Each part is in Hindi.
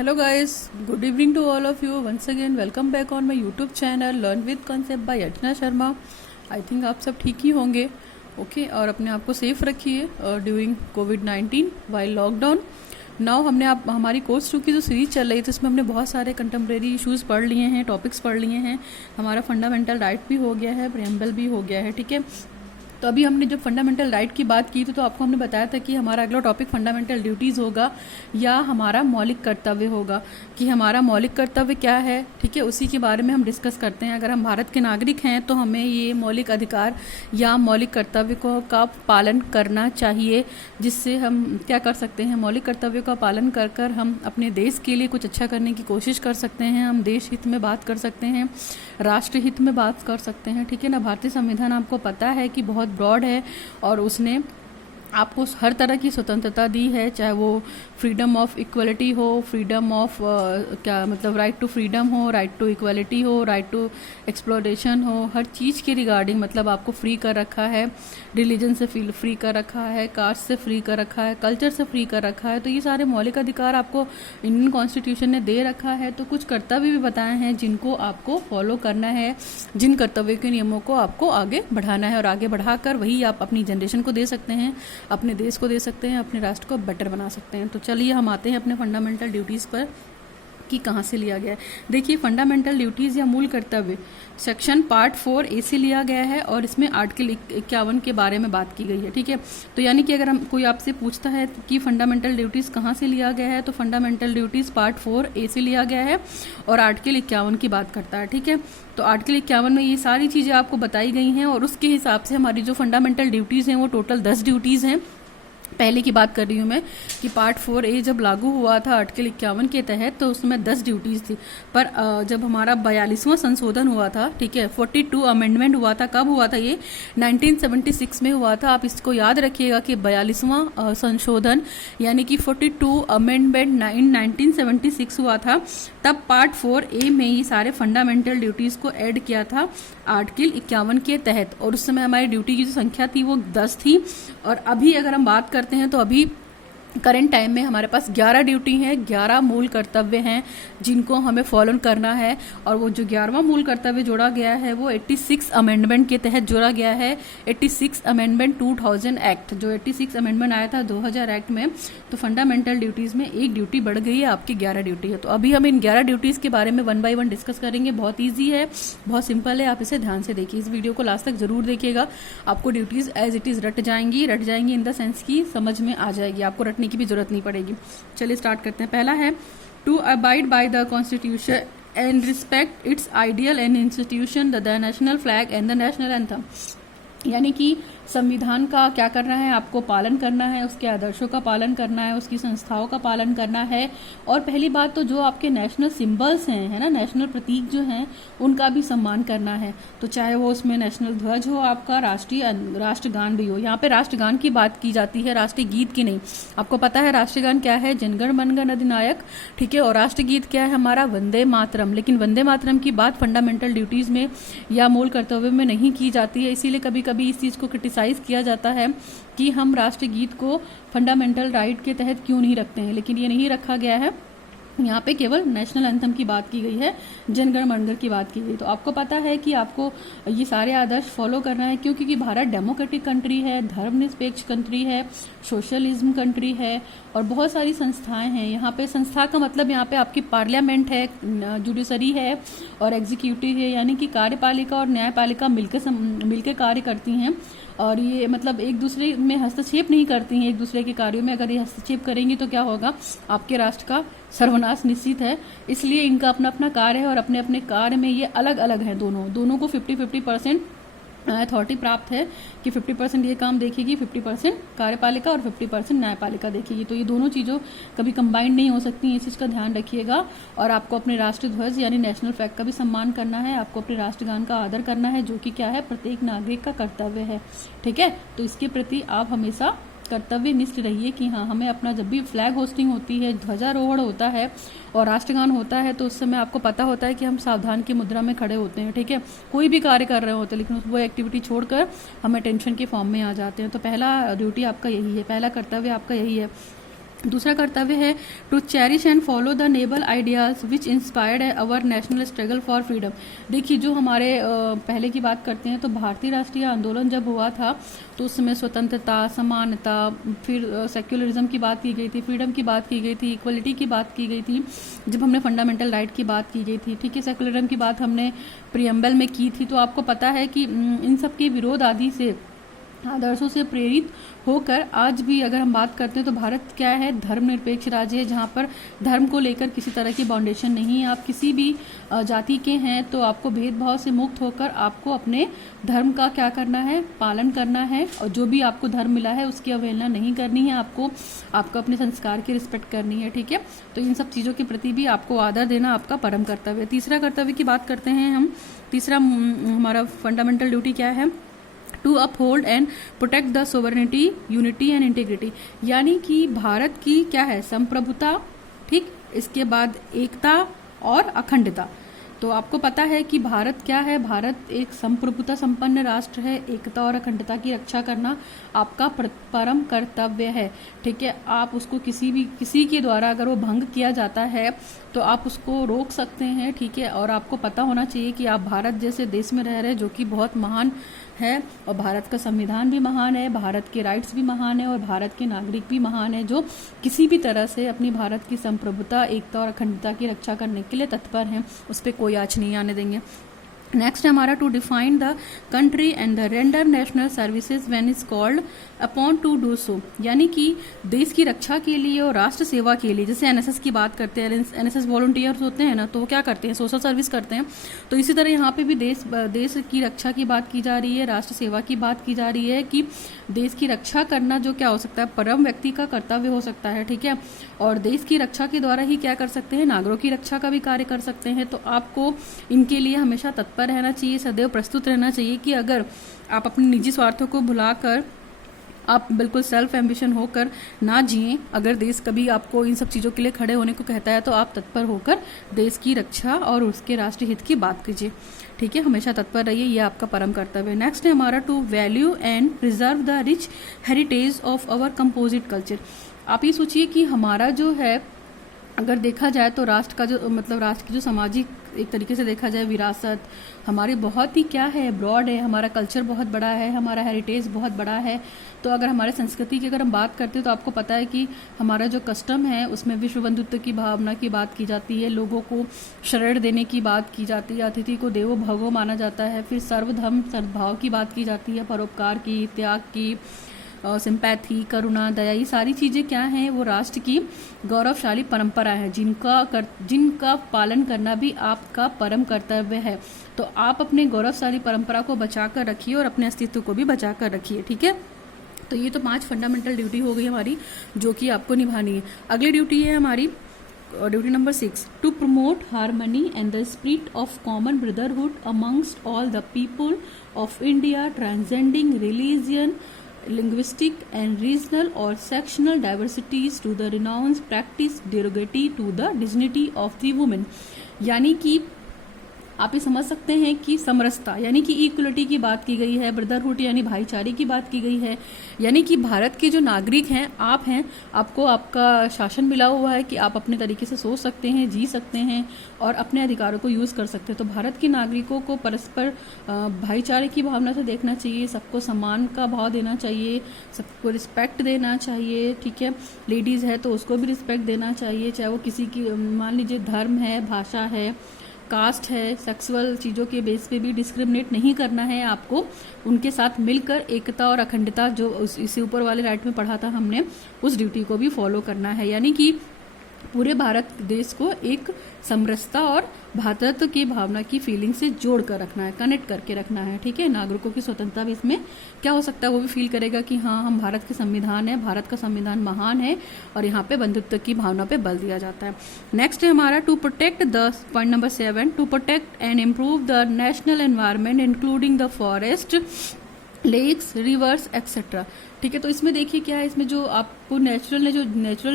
Hello guys, good evening to all of you. Once again welcome back on my YouTube channel Learn with Concept by Archana Sharma. I think आप सब ठीक ही होंगे ओके और अपने आप को सेफ रखिए ड्यूरिंग कोविड-19 वाइल लॉकडाउन. नाउ हमने आप हमारी कोर्स 2 की जो सीरीज चल रही थी उसमें हमने बहुत सारे कंटेम्प्रेरी इश्यूज़ पढ़ लिए हैं, टॉपिक्स पढ़ लिए हैं. हमारा फंडामेंटल राइट भी हो गया है, प्रेम्बल भी हो गया है. ठीक है, तो अभी हमने जब फंडामेंटल राइट की बात की थी तो आपको हमने बताया था कि हमारा अगला टॉपिक फंडामेंटल ड्यूटीज़ होगा या हमारा मौलिक कर्तव्य होगा कि हमारा मौलिक कर्तव्य क्या है. ठीक है, उसी के बारे में हम डिस्कस करते हैं. अगर हम भारत के नागरिक हैं तो हमें ये मौलिक अधिकार या मौलिक कर्तव्य का पालन करना चाहिए, जिससे हम क्या कर सकते हैं, मौलिक कर्तव्य का पालन कर कर हम अपने देश के लिए कुछ अच्छा करने की कोशिश कर सकते हैं. हम देश हित में बात कर सकते हैं, राष्ट्र हित में बात कर सकते हैं. ठीक है ना, भारतीय संविधान आपको पता है कि बहुत ब्रॉड है और उसने आपको हर तरह की स्वतंत्रता दी है, चाहे वो फ्रीडम ऑफ इक्वलिटी हो, फ्रीडम ऑफ क्या मतलब राइट टू फ्रीडम हो, राइट टू इक्वलिटी हो, राइट टू एक्सप्लोरेशन हो. हर चीज़ के रिगार्डिंग मतलब आपको फ्री कर रखा है. रिलीजन से फ्री कर रखा है, कास्ट से फ्री कर रखा है, कल्चर से फ्री कर रखा है. तो ये सारे मौलिक अधिकार आपको इंडियन कॉन्स्टिट्यूशन ने दे रखा है. तो कुछ कर्तव्य भी बताए हैं जिनको आपको फॉलो करना है, जिन कर्तव्य के नियमों को आपको आगे बढ़ाना है और आगे बढ़ाकर वही आप अपनी जनरेशन को दे सकते हैं, अपने देश को दे सकते हैं, अपने राष्ट्र को बेटर बना सकते हैं. तो चलिए हम आते हैं अपने फंडामेंटल ड्यूटीज़ पर कि कहाँ से लिया गया है. देखिए, फंडामेंटल ड्यूटीज़ या मूल कर्तव्य सेक्शन पार्ट 4A से लिया गया है और इसमें आर्टिकल 51 के बारे में बात की गई है. ठीक है, तो यानी कि अगर हम कोई आपसे पूछता है कि फंडामेंटल ड्यूटीज़ कहाँ से लिया गया है तो फंडामेंटल ड्यूटीज़ पार्ट 4A से लिया गया है और आर्टिकल 51 की बात करता है. ठीक है, तो आर्टिकल 51 में ये सारी चीज़ें आपको बताई गई हैं और उसके हिसाब से हमारी जो फंडामेंटल ड्यूटीज़ हैं वो टोटल 10 ड्यूटीज़ हैं. पहले की बात कर रही हूँ मैं कि पार्ट 4A जब लागू हुआ था आर्टिकल 51 के तहत तो उसमें 10 ड्यूटीज़ थी. पर जब हमारा 42वां संशोधन हुआ था, ठीक है, 42 अमेंडमेंट हुआ था. कब हुआ था ये? 1976 में हुआ था. आप इसको याद रखिएगा कि 42वां संशोधन यानी कि 42 अमेंडमेंट 1976 हुआ था. तब पार्ट 4A में ये सारे फंडामेंटल ड्यूटीज़ को ऐड किया था आर्टिकल 51 के तहत और उस समय हमारी ड्यूटी की जो संख्या थी वो 10 थी. और अभी अगर हम बात करते हैं तो अभी करंट टाइम में हमारे पास 11 ड्यूटी हैं, 11 मूल कर्तव्य हैं जिनको हमें फॉलो करना है. और वो जो 11वां मूल कर्तव्य जोड़ा गया है वो 86 अमेंडमेंट के तहत जोड़ा गया है. 86 अमेंडमेंट 2000 एक्ट, जो 86 अमेंडमेंट आया था 2000 एक्ट में, तो फंडामेंटल ड्यूटीज़ में एक ड्यूटी बढ़ गई है, आपकी 11 ड्यूटी है. तो अभी हम इन 11 ड्यूटीज़ के बारे में 1 बाय 1 डिस्कस करेंगे. बहुत ईजी है, बहुत सिंपल है, आप इसे ध्यान से देखिए. इस वीडियो को लास्ट तक जरूर देखिएगा. आपको ड्यूटीज़ एज इट इज़ रट जाएंगी इन द सेंस की समझ में आ जाएगी, आपको रटने की भी जरूरत नहीं पड़ेगी. चलिए स्टार्ट करते हैं. पहला है to abide by the constitution and respect its ideal and institution the national flag and the national anthem. यानी कि संविधान का क्या करना है, आपको पालन करना है, उसके आदर्शों का पालन करना है, उसकी संस्थाओं का पालन करना है. और पहली बात तो जो आपके नेशनल सिंबल्स हैं, है ना, नेशनल प्रतीक जो हैं उनका भी सम्मान करना है. तो चाहे वो उसमें नेशनल ध्वज हो, आपका राष्ट्रगान भी हो. यहाँ पे राष्ट्रगान की बात की जाती है, राष्ट्रीय गीत की नहीं. आपको पता है राष्ट्रगान क्या है? जनगण मनगण अधिनायक. ठीक है, और राष्ट्रगीत क्या है हमारा? वंदे मातरम. लेकिन वंदे मातरम की बात फंडामेंटल ड्यूटीज़ में या मूल कर्तव्य में नहीं की जाती है. इसीलिए कभी कभी इस चीज़ को क्रिटिसाइज किया जाता है कि हम राष्ट्रीय गीत को फंडामेंटल राइट के तहत क्यों नहीं रखते हैं, लेकिन ये नहीं रखा गया है. यहाँ पे केवल नेशनल एंथम की बात की गई है, जनगण मनगण की बात की गई. तो आपको पता है कि आपको ये सारे आदर्श फॉलो करना है क्योंकि भारत डेमोक्रेटिक कंट्री है, धर्मनिरपेक्ष कंट्री है, सोशलिज्म कंट्री है और बहुत सारी संस्थाएं हैं. यहाँ पे संस्था का मतलब यहाँ पे आपकी पार्लियामेंट है, जुडिशरी है और एग्जीक्यूटिव है, यानी कि कार्यपालिका और न्यायपालिका मिलकर कार्य करती हैं. और ये मतलब एक दूसरे में हस्तक्षेप नहीं करती हैं एक दूसरे के कार्यों में. अगर ये हस्तक्षेप करेंगी तो क्या होगा? आपके राष्ट्र का सर्वनाश निश्चित है. इसलिए इनका अपना अपना कार्य है और अपने अपने कार्य में ये अलग अलग हैं. दोनों को 50-50% अथॉरिटी प्राप्त है कि 50% ये काम देखेगी, 50% कार्यपालिका और 50% न्यायपालिका देखेगी. तो ये दोनों चीज़ों कभी कंबाइंड नहीं हो सकती, इस चीज़ का ध्यान रखिएगा. और आपको अपने राष्ट्रीय ध्वज यानी नेशनल फ्लैग का भी सम्मान करना है, आपको अपने राष्ट्रगान का आदर करना है, जो कि क्या है? प्रत्येक नागरिक का कर्तव्य है. ठीक है, तो इसके प्रति आप हमेशा कर्तव्यनिष्ठ रहिए कि हाँ, हमें अपना जब भी फ्लैग होस्टिंग होती है, ध्वजारोहण होता है और राष्ट्रगान होता है तो उस समय आपको पता होता है कि हम सावधान की मुद्रा में खड़े होते हैं. ठीक है, कोई भी कार्य कर रहे होते हैं लेकिन वो एक्टिविटी छोड़कर हम अटेंशन के फॉर्म में आ जाते हैं. तो पहला ड्यूटी आपका यही है, पहला कर्तव्य आपका यही है दूसरा कर्तव्य है to cherish and follow the noble ideas which inspired our national struggle for freedom. देखिए, जो हमारे पहले की बात करते हैं तो भारतीय राष्ट्रीय आंदोलन जब हुआ था तो उस समय स्वतंत्रता, समानता, फिर सेक्युलरिज्म की बात की गई थी, फ्रीडम की बात की गई थी, इक्वलिटी की बात की गई थी, जब हमने फंडामेंटल राइट की बात की गई थी, ठीक है, सेक्युलरिज्म की बात हमने प्रियम्बल में की थी। तो आपको पता है कि इन सब के विरोध आदि से, आदर्शों से प्रेरित होकर आज भी अगर हम बात करते हैं तो भारत क्या है, धर्मनिरपेक्ष राज्य है, जहाँ पर धर्म को लेकर किसी तरह की बाउंडेशन नहीं है। आप किसी भी जाति के हैं तो आपको भेदभाव से मुक्त होकर आपको अपने धर्म का क्या करना है, पालन करना है, और जो भी आपको धर्म मिला है उसकी अवहेलना नहीं करनी है, आपको अपने संस्कार की रिस्पेक्ट करनी है, ठीक है। तो इन सब चीज़ों के प्रति भी आपको आदर देना आपका परम कर्तव्य है। तीसरा कर्तव्य की बात करते हैं हम। तीसरा हमारा फंडामेंटल ड्यूटी क्या है, to uphold and protect the sovereignty, unity and integrity. यानी कि भारत की क्या है, संप्रभुता, ठीक, इसके बाद एकता और अखंडता। तो आपको पता है कि भारत क्या है, भारत एक संप्रभुता संपन्न राष्ट्र है। एकता और अखंडता की रक्षा करना आपका परम कर्तव्य है, ठीक है। आप उसको किसी के द्वारा अगर वो भंग किया जाता है तो आप उसको रोक सकते हैं, ठीक है। और आपको पता होना चाहिए कि आप भारत जैसे देश में रह रहे हैं जो कि बहुत महान है, और भारत का संविधान भी महान है, भारत के राइट्स भी महान है, और भारत के नागरिक भी महान है, जो किसी भी तरह से अपनी भारत की संप्रभुता, एकता और अखंडता की रक्षा करने के लिए तत्पर हैं। उस पर कोई आँच नहीं आने देंगे। नेक्स्ट है हमारा to define the country and the render national services when is called upon to do so. यानी कि देश की रक्षा के लिए और राष्ट्र सेवा के लिए, जैसे एनएसएस की बात करते हैं, एनएसएस वॉलंटियर्स होते हैं ना, तो वो क्या करते हैं, सोशल सर्विस करते हैं। तो इसी तरह यहाँ पे भी देश की रक्षा की बात की जा रही है, राष्ट्र सेवा की बात की जा रही है कि देश की रक्षा करना जो क्या हो सकता है, परम व्यक्ति का कर्तव्य हो सकता है, ठीक है। और देश की रक्षा के द्वारा ही क्या कर सकते हैं, नागरिकों की रक्षा का भी कार्य कर सकते हैं। तो आपको इनके लिए हमेशा तत्पर रहना चाहिए, सदैव प्रस्तुत रहना चाहिए कि अगर आप अपने निजी स्वार्थों को भुलाकर आप बिल्कुल सेल्फ एम्बिशन होकर ना जिएं, अगर देश कभी आपको इन सब चीज़ों के लिए खड़े होने को कहता है तो आप तत्पर होकर देश की रक्षा और उसके राष्ट्रीय हित की बात कीजिए, ठीक है। हमेशा तत्पर रहिए, ये आपका परम कर्तव्य है। नेक्स्ट है हमारा to value and preserve the rich heritage of our composite culture. आप ये सोचिए कि हमारा जो है, अगर देखा जाए तो राष्ट्र का जो राष्ट्र की जो सामाजिक एक तरीके से देखा जाए विरासत हमारी बहुत ही क्या है, ब्रॉड है, हमारा कल्चर बहुत बड़ा है, हमारा हेरिटेज बहुत बड़ा है। तो अगर हमारे संस्कृति की अगर हम बात करते हैं तो आपको पता है कि हमारा जो कस्टम है उसमें विश्व बंधुत्व की भावना की बात की जाती है, लोगों को शरण देने की बात की जाती है, अतिथि को देवो भवो माना जाता है, फिर सर्वधर्म सद्भाव की बात की जाती है, परोपकार की, त्याग की, सिंपैथी, करुणा, दया, ये सारी चीज़ें क्या हैं, वो राष्ट्र की गौरवशाली परंपरा है, जिनका पालन करना भी आपका परम कर्तव्य है। तो आप अपने गौरवशाली परंपरा को बचाकर रखिए और अपने अस्तित्व को भी बचाकर रखिए, ठीक है। तो ये तो 5 फंडामेंटल ड्यूटी हो गई हमारी जो कि आपको निभानी है। अगली ड्यूटी है हमारी duty number 6, to promote harmony and the spirit of common brotherhood amongst all the people of India, transcending religion, linguistic and regional or sectional diversities to the renounced practice derogatory to the dignity of the woman। यानी कि आप ये समझ सकते हैं कि समरसता यानी कि इक्वलिटी की बात की गई है, ब्रदरहुड यानी भाईचारे की बात की गई है, यानी कि भारत के जो नागरिक हैं, आप हैं, आपको आपका शासन मिला हुआ है कि आप अपने तरीके से सोच सकते हैं, जी सकते हैं और अपने अधिकारों को यूज़ कर सकते हैं। तो भारत के नागरिकों को परस्पर भाईचारे की भावना से देखना चाहिए, सबको सम्मान का भाव देना चाहिए, सबको रिस्पेक्ट देना चाहिए, ठीक है। लेडीज़ है तो उसको भी रिस्पेक्ट देना चाहिए, चाहे वो किसी की मान लीजिए धर्म है, भाषा है, कास्ट है, सेक्सुअल चीज़ों के बेस पे भी डिस्क्रिमिनेट नहीं करना है। आपको उनके साथ मिलकर एकता और अखंडता जो इससे ऊपर वाले राइट में पढ़ा था हमने, उस ड्यूटी को भी फॉलो करना है। यानी कि पूरे भारत देश को एक समरसता और भ्रातृत्व की भावना की फीलिंग से जोड़ कर रखना है, कनेक्ट करके रखना है, ठीक है। नागरिकों की स्वतंत्रता भी इसमें क्या हो सकता है, वो भी फील करेगा कि हाँ, हम भारत के संविधान है, भारत का संविधान महान है और यहाँ पे बंधुत्व की भावना पे बल दिया जाता है। नेक्स्ट है हमारा to protect the point number 7, to protect and improve the national environment including the forest, lakes, rivers etcetera. ठीक है। तो इसमें देखिए क्या है, इसमें जो आपको नेचुरल ने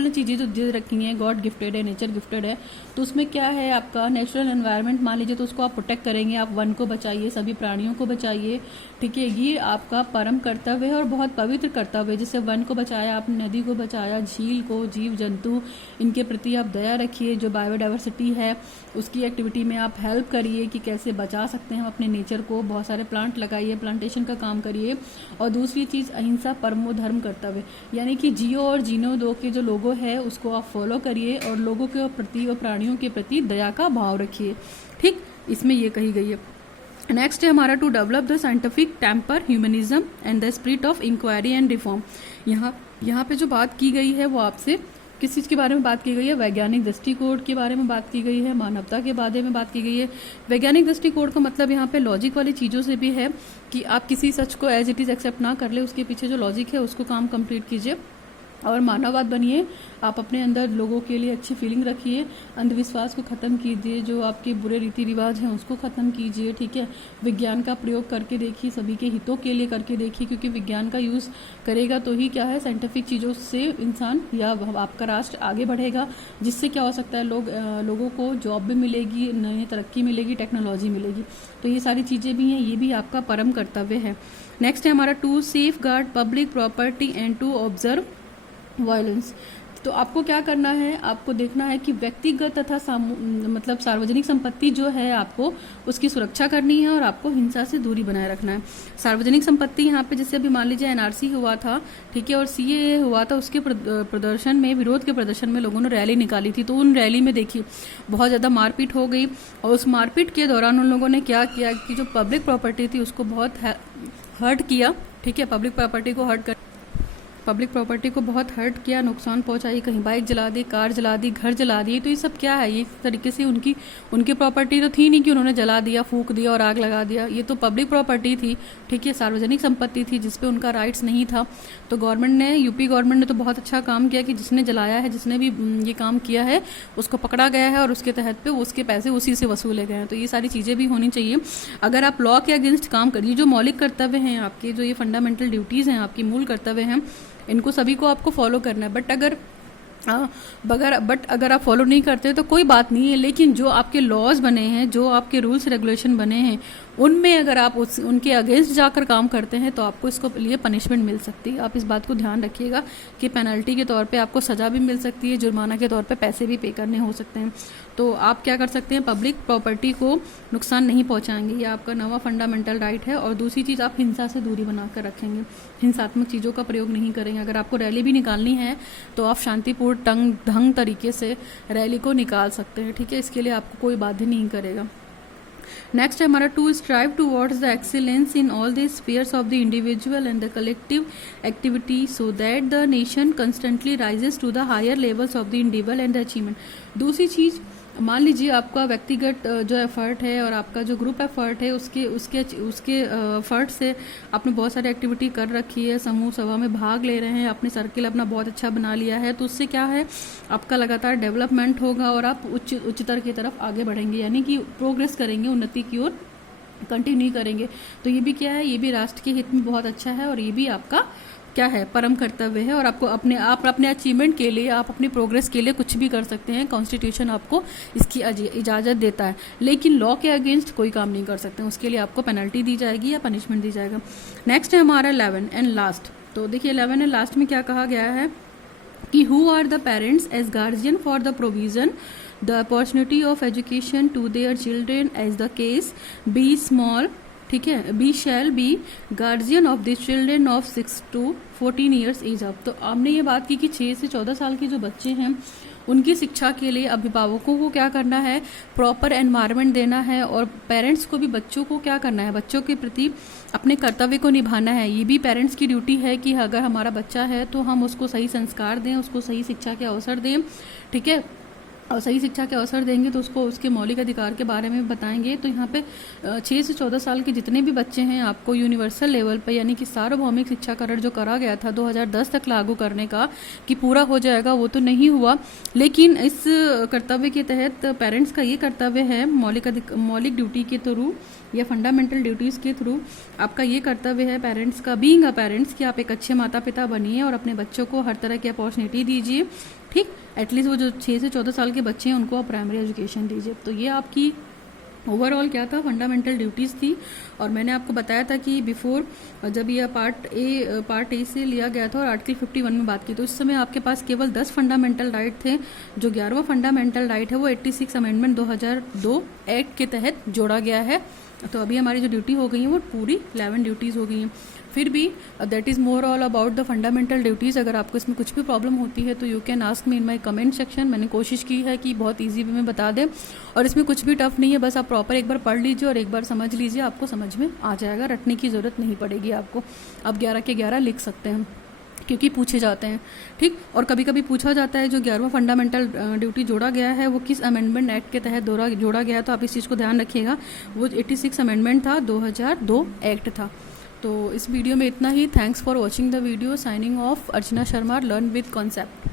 चीज़ें जो दे रखी हैं, गॉड गिफ्टेड है, नेचर गिफ्टेड है, तो उसमें क्या है आपका नेचुरल एनवायरनमेंट मान लीजिए, तो उसको आप प्रोटेक्ट करेंगे, आप वन को बचाइए, सभी प्राणियों को बचाइए। ठीक है, ये आपका परम कर्तव्य है और बहुत पवित्र कर्तव्य है। जैसे वन को बचाया, आपने नदी को बचाया, झील को, जीव जंतु, इनके प्रति आप दया रखिए। जो बायोडाइवर्सिटी है उसकी एक्टिविटी में आप हेल्प करिए कि कैसे बचा सकते हैं हम अपने नेचर को। बहुत सारे प्लांट लगाइए, प्लांटेशन का काम करिए। और दूसरी चीज़ अहिंसा परमो धर्म कर्तव्य, यानी कि जियो और जीनो दो के जो लोगो है उसको आप फॉलो करिए और लोगों के प्रति और प्राणियों के प्रति दया का भाव रखिए। ठीक, इसमें ये कही गई है। नेक्स्ट है हमारा to develop the scientific temper, humanism and the spirit of inquiry and reform. यहाँ पे जो बात की गई है वो आपसे किस चीज़ के बारे में बात की गई है, वैज्ञानिक दृष्टिकोण के बारे में बात की गई है, मानवता के बारे में बात की गई है। वैज्ञानिक दृष्टिकोण का मतलब यहाँ पे लॉजिक वाली चीज़ों से भी है कि आप किसी सच को एज इट इज़ एक्सेप्ट ना कर ले, उसके पीछे जो लॉजिक है उसको काम कंप्लीट कीजिए और मानववाद बनिए। आप अपने अंदर लोगों के लिए अच्छी फीलिंग रखिए, अंधविश्वास को ख़त्म कीजिए, जो आपके बुरे रीति रिवाज हैं उसको ख़त्म कीजिए। ठीक है, विज्ञान का प्रयोग करके देखिए, सभी के हितों के लिए करके देखिए, क्योंकि विज्ञान का यूज़ करेगा तो ही क्या है, साइंटिफिक चीज़ों से इंसान या आपका राष्ट्र आगे बढ़ेगा, जिससे क्या हो सकता है, लोगों को जॉब भी मिलेगी, नई तरक्की मिलेगी, टेक्नोलॉजी मिलेगी। तो ये सारी चीज़ें भी हैं, ये भी आपका परम कर्तव्य है। नेक्स्ट है हमारा to safeguard public property and to observe violence. तो आपको क्या करना है, आपको देखना है कि व्यक्तिगत तथा मतलब सार्वजनिक संपत्ति जो है आपको उसकी सुरक्षा करनी है और आपको हिंसा से दूरी बनाए रखना है। सार्वजनिक संपत्ति यहाँ पे जैसे अभी मान लीजिए एनआरसी हुआ था, ठीक है, और सीएए हुआ था, उसके प्रदर्शन में, विरोध के प्रदर्शन में लोगों ने रैली निकाली थी। तो उन रैली में देखिए बहुत ज़्यादा मारपीट हो गई और उस मारपीट के दौरान उन लोगों ने क्या किया कि जो पब्लिक प्रॉपर्टी थी उसको बहुत हर्ट किया। ठीक है, पब्लिक प्रॉपर्टी को बहुत हर्ट किया, नुकसान पहुंचाई, कहीं बाइक जला दी, कार जला दी, घर जला दिए। तो ये सब क्या है, ये एक तरीके से उनकी प्रॉपर्टी तो थी नहीं कि उन्होंने जला दिया, फूंक दिया और आग लगा दिया। ये तो पब्लिक प्रॉपर्टी थी, ठीक है, सार्वजनिक संपत्ति थी जिसपे उनका राइट्स नहीं था। तो यूपी गवर्नमेंट ने तो बहुत अच्छा काम किया कि जिसने जलाया है, जिसने भी ये काम किया है उसको पकड़ा गया है और उसके तहत पे उसके पैसे उसी से वसूले गए हैं। तो ये सारी चीज़ें भी होनी चाहिए। अगर आप लॉ के अगेंस्ट काम करिए, जो मौलिक कर्तव्य हैं आपके, जो ये फंडामेंटल ड्यूटीज़ हैं आपकी, मूल कर्तव्य हैं, इनको सभी को आपको फॉलो करना है। बट अगर आप फॉलो नहीं करते तो कोई बात नहीं है, लेकिन जो आपके लॉज बने हैं, जो आपके रूल्स रेगुलेशन बने हैं, उनमें अगर आप उनके अगेंस्ट जाकर काम करते हैं तो आपको इसको लिए पनिशमेंट मिल सकती है। आप इस बात को ध्यान रखिएगा कि पेनल्टी के तौर पे आपको सज़ा भी मिल सकती है, जुर्माना के तौर पे पैसे भी पे करने हो सकते हैं। तो आप क्या कर सकते हैं, पब्लिक प्रॉपर्टी को नुकसान नहीं पहुंचाएंगे, ये आपका नवा फंडामेंटल राइट है। और दूसरी चीज़, आप हिंसा से दूरी बनाकर रखेंगे, हिंसात्मक चीज़ों का प्रयोग नहीं करेंगे। अगर आपको रैली भी निकालनी है तो आप शांतिपूर्ण ढंग तरीके से रैली को निकाल सकते हैं। ठीक है, इसके लिए आपको कोई बाध्य नहीं करेगा। नेक्स्ट है हमारा to strive towards the excellence in all the spheres of the individual and the collective activity so that the nation constantly rises to the higher levels of the individual and the achievement. दूसरी चीज़, मान लीजिए आपका व्यक्तिगत जो एफर्ट है और आपका जो ग्रुप एफर्ट है, उसके एफर्ट से आपने बहुत सारी एक्टिविटी कर रखी है, समूह सभा में भाग ले रहे हैं, आपने सर्किल अपना बहुत अच्छा बना लिया है, तो उससे क्या है, आपका लगातार डेवलपमेंट होगा और आप उच्चतर की तरफ आगे बढ़ेंगे, यानी कि प्रोग्रेस करेंगे, उन्नति की ओर कंटिन्यू करेंगे। तो ये भी क्या है, ये भी राष्ट्र के हित में बहुत अच्छा है और ये भी आपका क्या है, परम कर्तव्य है। और आपको अपने अचीवमेंट के लिए, आप अपनी प्रोग्रेस के लिए कुछ भी कर सकते हैं, कॉन्स्टिट्यूशन आपको इसकी इजाज़त देता है। लेकिन लॉ के अगेंस्ट कोई काम नहीं कर सकते, उसके लिए आपको पेनल्टी दी जाएगी या पनिशमेंट दी जाएगा। नेक्स्ट है हमारा 11 एंड लास्ट। तो देखिए 11 एंड लास्ट में क्या कहा गया है कि who are the parents as guardian for the provision the opportunity of education to their children as the case be small. ठीक है, be shall be guardian of this children of 6 to 14 years age up. तो आपने ये बात की कि 6 से 14 साल के जो बच्चे हैं उनकी शिक्षा के लिए अभिभावकों को क्या करना है, प्रॉपर एनवायरनमेंट देना है और पेरेंट्स को भी बच्चों को क्या करना है, बच्चों के प्रति अपने कर्तव्य को निभाना है। ये भी पेरेंट्स की ड्यूटी है कि अगर हमारा बच्चा है तो हम उसको सही संस्कार दें, उसको सही शिक्षा के अवसर दें। ठीक है, और सही शिक्षा के अवसर देंगे तो उसको उसके मौलिक अधिकार के बारे में बताएंगे। तो यहाँ पे 6 से 14 साल के जितने भी बच्चे हैं आपको यूनिवर्सल लेवल पे यानी कि सार्वभौमिक शिक्षाकरण जो करा गया था 2010 तक लागू करने का कि पूरा हो जाएगा, वो तो नहीं हुआ। लेकिन इस कर्तव्य के तहत पेरेंट्स का ये कर्तव्य है मौलिक ड्यूटी के थ्रू या फंडामेंटल ड्यूटीज़ के थ्रू आपका ये कर्तव्य है पेरेंट्स का, बीइंग अ पेरेंट्स, कि आप एक अच्छे माता पिता बनिए और अपने बच्चों को हर तरह की अपॉर्चुनिटी दीजिए। ठीक, एटलीस्ट वो जो 6 से 14 साल के बच्चे हैं उनको आप प्राइमरी एजुकेशन दीजिए। तो ये आपकी ओवरऑल क्या था, फंडामेंटल ड्यूटीज़ थी। और मैंने आपको बताया था कि बिफोर जब यह पार्ट ए से लिया गया था और आर्टिकल 51 में बात की तो उस समय आपके पास केवल 10 फंडामेंटल राइट थे। जो 11वां फंडामेंटल राइट है वो 86 अमेंडमेंट 2002 एक्ट के तहत जोड़ा गया है। तो अभी हमारी जो ड्यूटी हो गई है वो पूरी 11 ड्यूटीज़ हो गई हैं। फिर भी that is more all about the fundamental duties. अगर आपको इसमें कुछ भी प्रॉब्लम होती है तो you can ask me in my comment section. मैंने कोशिश की है कि बहुत इजी वे में बता दें और इसमें कुछ भी टफ नहीं है, बस आप प्रॉपर एक बार पढ़ लीजिए और एक बार समझ लीजिए, आपको समझ में आ जाएगा, रटने की ज़रूरत नहीं पड़ेगी आपको। आप 11 के 11 लिख सकते हैं क्योंकि पूछे जाते हैं। ठीक, और कभी कभी पूछा जाता है जो 11वां फंडामेंटल ड्यूटी जोड़ा गया है वो किस अमेंडमेंट एक्ट के तहत जोड़ा गया है, तो आप इस चीज़ को ध्यान रखिएगा। वो 86 अमेंडमेंट था, 2002 एक्ट था। तो इस वीडियो में इतना ही। Thanks for watching the video. Signing off Archana Sharma, learn with concept.